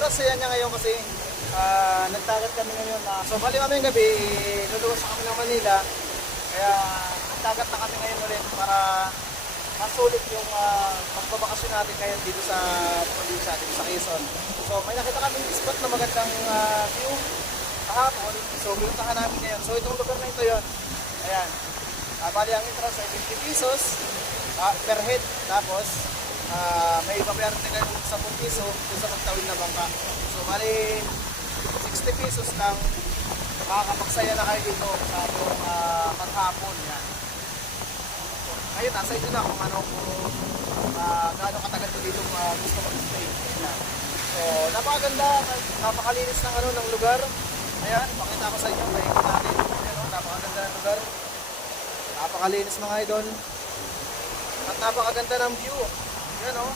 sobrang saya niya ngayon kasi nagtagat kami ngayon. So bali mamayang gabi, luluwas kami ng Manila. Kaya nagtagat na kami ngayon ulit para masulit yung pagbabakasyon natin ngayon dito sa probinsya, dito sa Quezon. So may nakita kami spot na magandang view kahapon. So pinuntahan namin ngayon. So itong lugar na ito yun. Ayan. Bali ang entrance ay 50 pesos per head. Tapos may babayaran din kayo ng 10 piso kung sa magtawid na bangka. So bali 60 pesos lang makakapagsaya na kayo dito sa atong maghapon. Yan. Ngayon, nasa inyo na kung ano kung gaano katagal ko dito gusto mag-stay. So, napakaganda, napakalinis ng ng lugar. Ayan, pakita ko sa inyo, paikot natin. Ayan, napakaganda ng lugar. Napakalinis mga idol. At napakaganda ng view. Ayan o.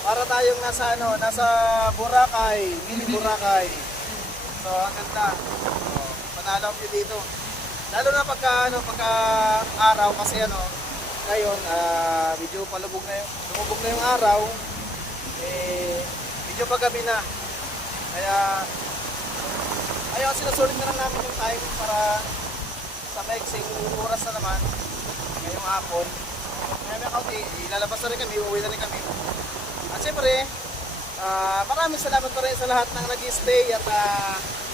Para tayong nasa Boracay, mini Boracay. So, ang ganda. So, panalo ang view dito. Lalo na pagka araw kasi ngayon medyo lumubog na yung araw, medyo paggabi na. Kaya ayun, sinusulit na lang namin yung time para sa maiksing oras na naman ngayong hapon. Kaya may kaunti, ilalabas na rin kami, uuwi na rin kami. At siyempre, maraming salamat pa rin sa lahat ng nag-stay at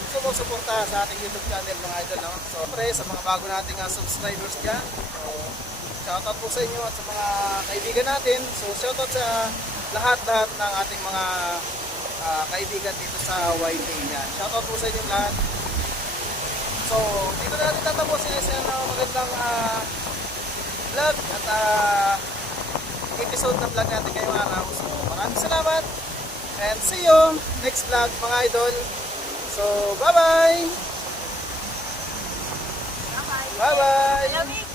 sumusuporta sa ating YouTube channel mga idol. No? So, siyempre, sa mga bago nating subscribers dyan, so, shoutout po sa inyo at sa mga kaibigan natin. So, shoutout sa lahat ng ating mga kaibigan dito sa YT. Yan. Shoutout po sa inyo lahat. So, dito na natin tatapusin isa magandang vlog at episode ng vlog natin ngayong araw. So, maraming salamat and see you next vlog mga idol. So, bye-bye! Bye-bye!